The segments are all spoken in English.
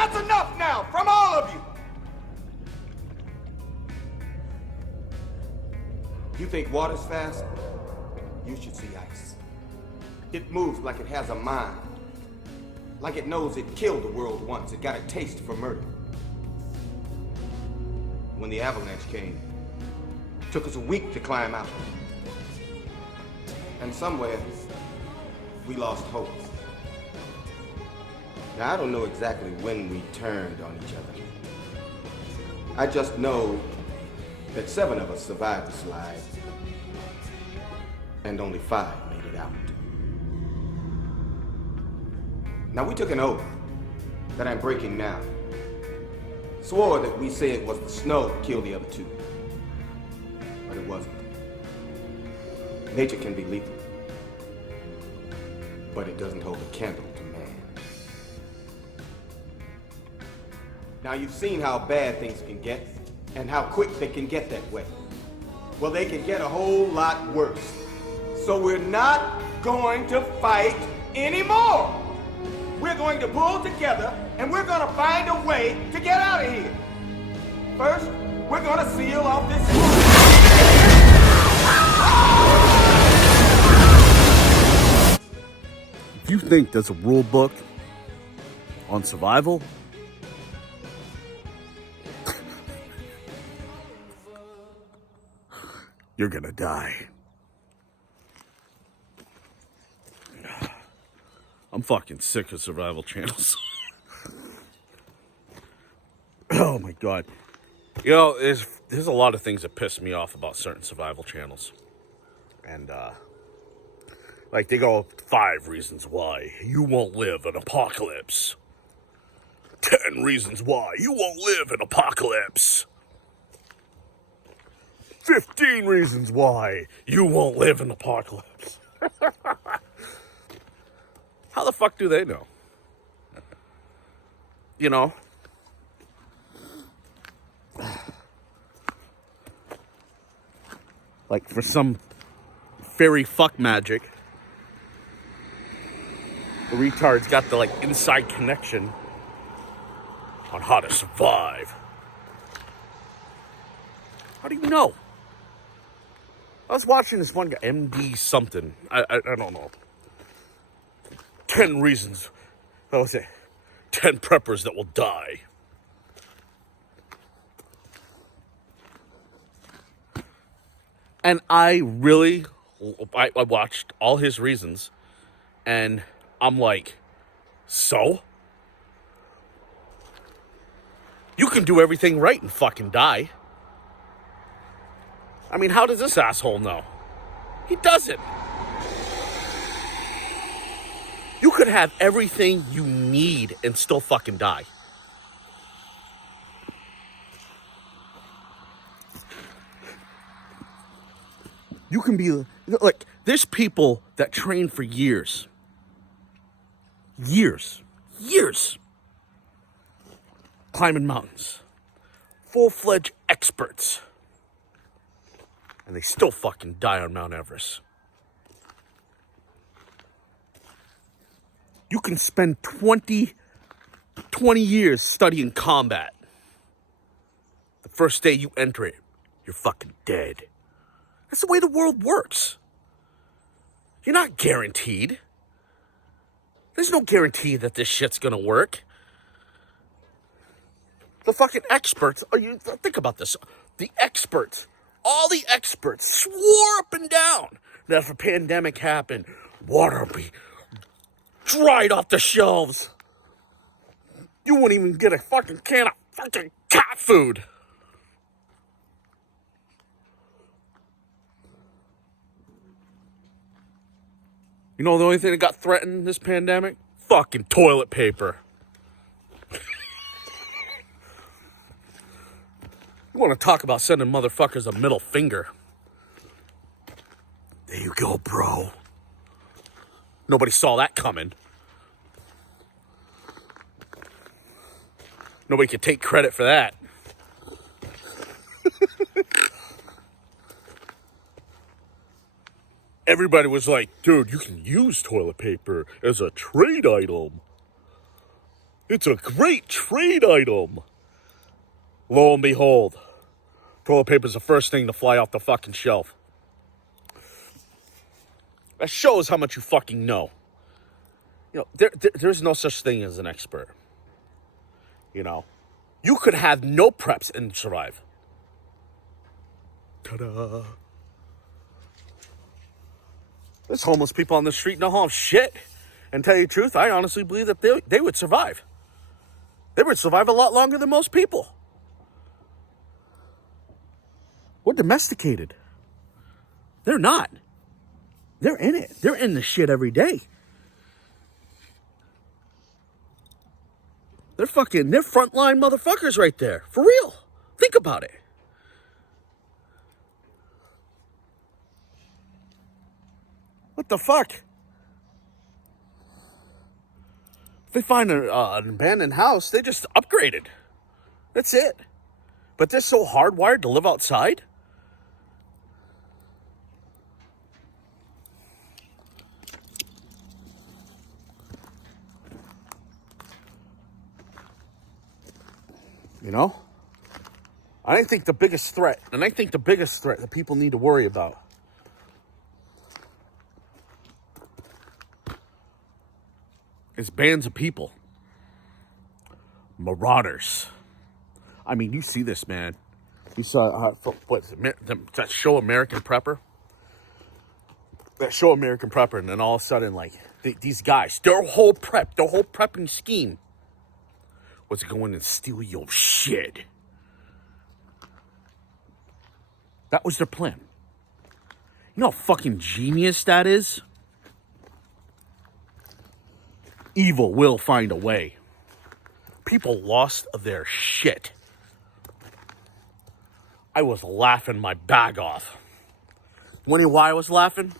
That's enough now from all of you. You think water's fast? You should see ice. It moves like it has a mind. Like it knows it killed the world once. It got a taste for murder. When the avalanche came, it took us a week to climb out. And somewhere, we lost hope. Now, I don't know exactly when we turned on each other. I just know that 7 of us survived the slide, and only 5 made it out. Now, we took an oath that I'm breaking now. Swore that we say it was the snow that killed the other 2. But it wasn't. Nature can be lethal, but it doesn't hold a candle to man. Now, you've seen how bad things can get and how quick they can get that way. Well, they can get a whole lot worse. So we're not going to fight anymore. We're going to pull together and we're going to find a way to get out of here. First, we're going to seal off this. If you think there's a rule book on survival, you're gonna die. I'm fucking sick of survival channels. Oh my god. You know, there's a lot of things that piss me off about certain survival channels. And like they go 5 reasons why you won't live an apocalypse. 10 reasons why you won't live an apocalypse. 15 reasons why you won't live an apocalypse. How the fuck do they know? You know? Like for some fairy fuck magic, the retard's got the like inside connection on how to survive. How do you know? I was watching this one guy, MD something. I don't know. 10 reasons. What was it? 10 preppers that will die. And I watched all his reasons, and I'm like, so? You can do everything right and fucking die. I mean, how does this asshole know? He doesn't. You could have everything you need and still fucking die. You can be, like, there's people that train for years. Years. Climbing mountains. Full-fledged experts. And they still fucking die on Mount Everest. You can spend 20 years studying combat. The first day you enter it, you're fucking dead. That's the way the world works. You're not guaranteed. There's no guarantee that this shit's gonna work. The fucking experts, think about this. The experts, all the experts swore up and down that if a pandemic happened, water would be dried off the shelves. You wouldn't even get a fucking can of fucking cat food. You know the only thing that got threatened in this pandemic? Fucking toilet paper. You want to talk about sending motherfuckers a middle finger? There you go, bro. Nobody saw that coming. Nobody could take credit for that. Everybody was like, dude, you can use toilet paper as a trade item. It's a great trade item. Lo and behold, toilet paper's the first thing to fly off the fucking shelf. That shows how much you fucking know. You know, there's no such thing as an expert. You know, you could have no preps and survive. Ta-da. There's homeless people on the street no harm shit. And tell you the truth, I honestly believe that they would survive. They would survive a lot longer than most people. We're domesticated. They're not. They're in it. They're in the shit every day. They're frontline motherfuckers right there. For real. Think about it. What the fuck? If they find an abandoned house, they just upgraded. That's it. But they're so hardwired to live outside. You know? I think the biggest threat that people need to worry about is bands of people. Marauders. I mean, you see this, man. You saw, that show American Prepper? That show American Prepper, and then all of a sudden, like, these guys, their whole prepping scheme was to go in and steal your shit. That was their plan. You know how fucking genius that is? Evil will find a way. People lost their shit. I was laughing my bag off. Wonder why I was laughing?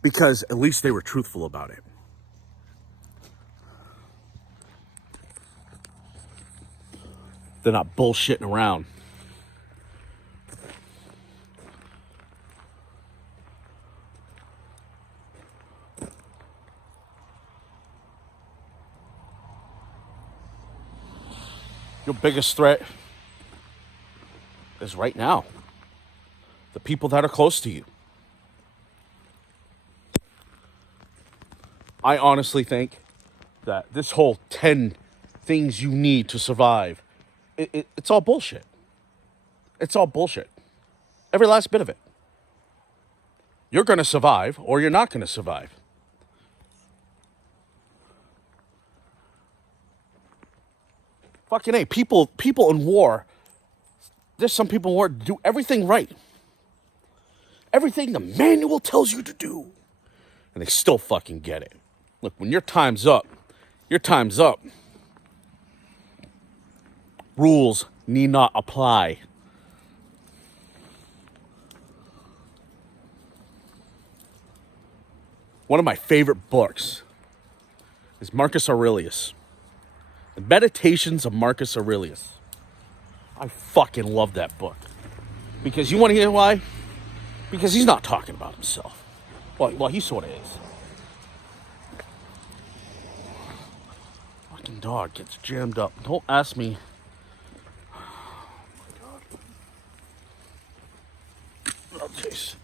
Because at least they were truthful about it. They're not bullshitting around. Your biggest threat is right now. The people that are close to you. I honestly think that this whole 10 things you need to survive, it's all bullshit. It's all bullshit. Every last bit of it. You're going to survive or you're not going to survive. Fucking A, people in war, there's some people in war do everything right. Everything the manual tells you to do. And they still fucking get it. Look, when your time's up, your time's up. Rules need not apply. One of my favorite books is Marcus Aurelius. The Meditations of Marcus Aurelius. I fucking love that book. Because you want to hear why? Because he's not talking about himself. Well, he sort of is. Fucking dog gets jammed up. Don't ask me. Oh my God. Oh, jeez.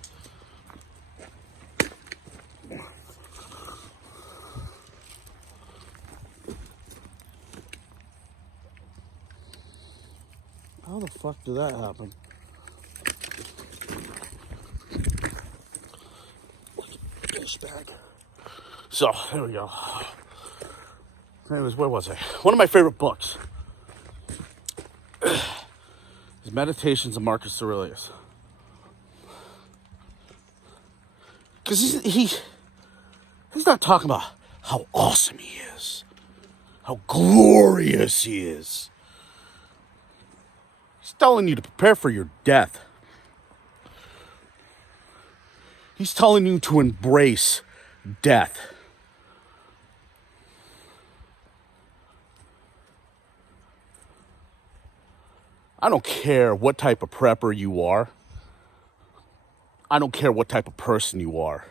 How the fuck did that happen? Dish bag. So, there we go. Anyways, where was I? One of my favorite books is Meditations of Marcus Aurelius. Because he's not talking about how awesome he is, how glorious he is. He's telling you to prepare for your death. He's telling you to embrace death. I don't care what type of prepper you are. I don't care what type of person you are.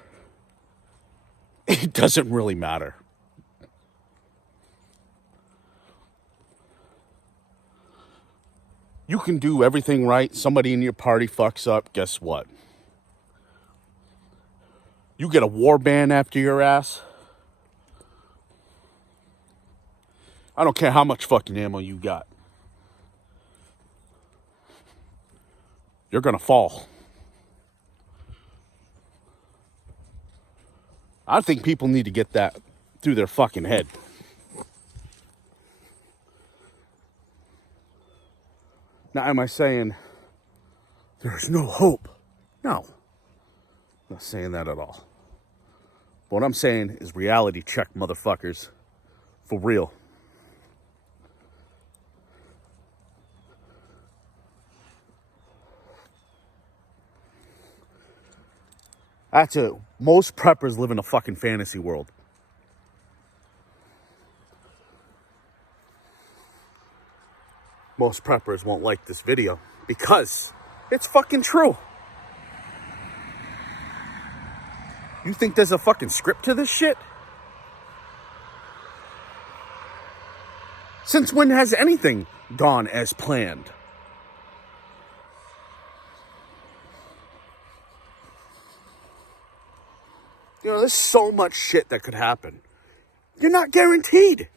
It doesn't really matter. You can do everything right. Somebody in your party fucks up. Guess what? You get a war band after your ass. I don't care how much fucking ammo you got. You're gonna fall. I think people need to get that through their fucking head. Now, am I saying there's no hope? No. I'm not saying that at all. What I'm saying is reality check, motherfuckers. For real. That's it. Most preppers live in a fucking fantasy world. Most preppers won't like this video because it's fucking true. You think there's a fucking script to this shit? Since when has anything gone as planned? You know, there's so much shit that could happen. You're not guaranteed.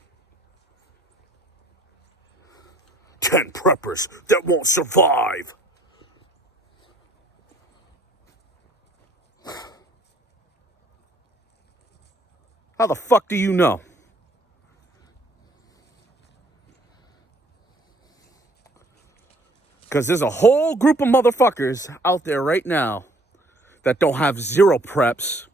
10 preppers that won't survive. How the fuck do you know? Because there's a whole group of motherfuckers out there right now that don't have zero preps.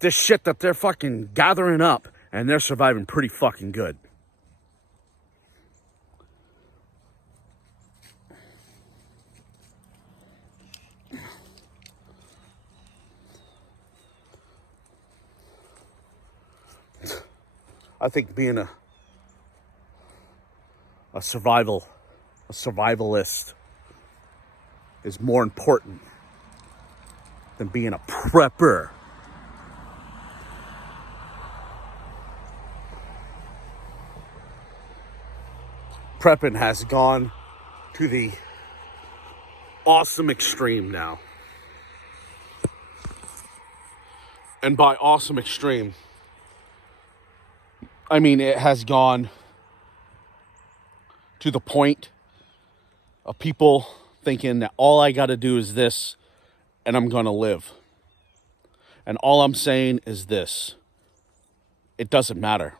This shit that they're fucking gathering up, and they're surviving pretty fucking good. I think being a survivalist is more important than being a prepper. Prepping has gone to the awesome extreme now. And by awesome extreme, I mean it has gone to the point of people thinking that all I got to do is this and I'm going to live. And all I'm saying is this: it doesn't matter.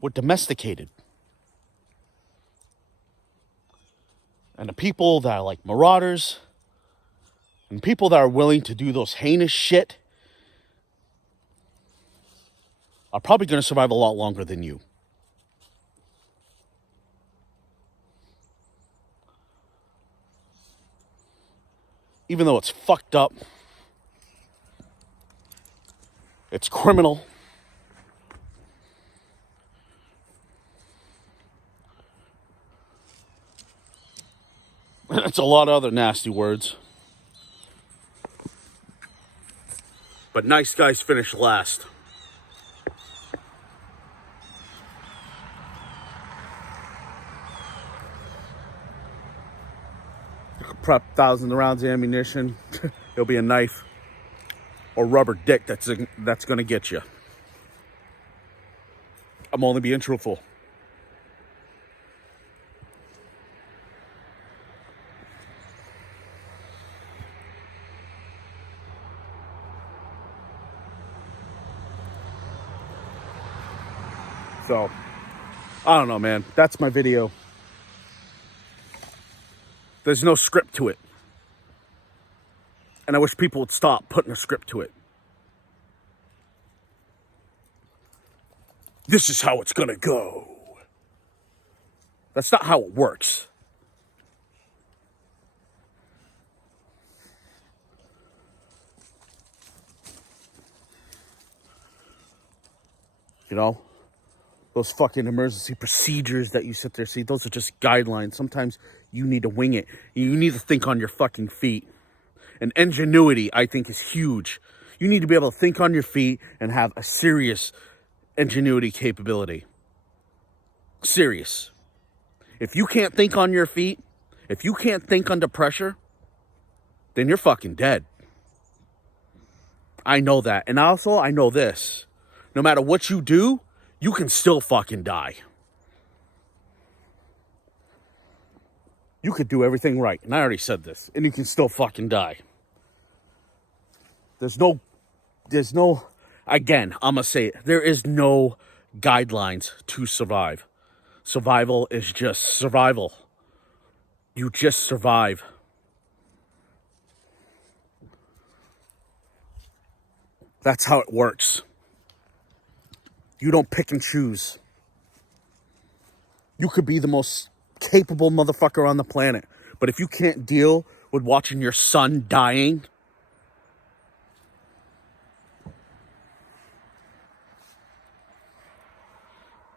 We're domesticated. And the people that are like marauders and people that are willing to do those heinous shit are probably going to survive a lot longer than you. Even though it's fucked up, it's criminal, it's a lot of other nasty words. But nice guys finish last. Prep thousands of rounds of ammunition. It'll be a knife or rubber dick that's going to get you. I'm only being truthful. So, I don't know, man. That's my video. There's no script to it. And I wish people would stop putting a script to it. This is how it's gonna go. That's not how it works. You know? Those fucking emergency procedures that you sit there see, those are just guidelines. Sometimes you need to wing it. You need to think on your fucking feet. And ingenuity, I think, is huge. You need to be able to think on your feet and have a serious ingenuity capability. Serious. If you can't think on your feet, if you can't think under pressure, then you're fucking dead. I know that. And also, I know this. No matter what you do, you can still fucking die. You could do everything right. And I already said this. And you can still fucking die. There's no, again, I'm going to say it. There is no guidelines to survive. Survival is just survival. You just survive. That's how it works. You don't pick and choose. You could be the most capable motherfucker on the planet, but if you can't deal with watching your son dying,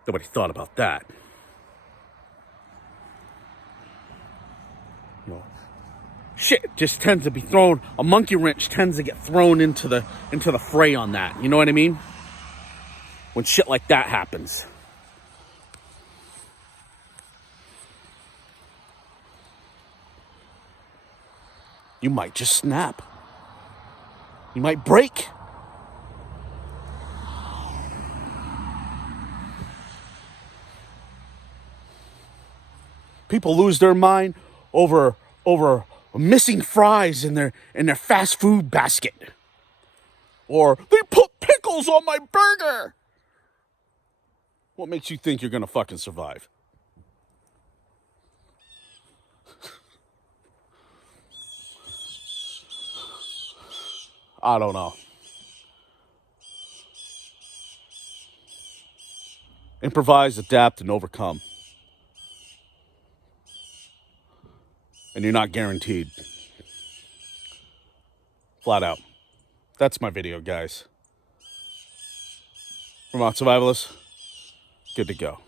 nobody thought about that. You know, shit just tends to be thrown. A monkey wrench tends to get thrown into the fray on that. You know what I mean? When shit like that happens. You might just snap. You might break. People lose their mind over missing fries in their fast food basket. Or they put pickles on my burger. What makes you think you're gonna fucking survive? I don't know. Improvise, adapt, and overcome. And you're not guaranteed. Flat out. That's my video, guys. Vermont Survivalists, good to go.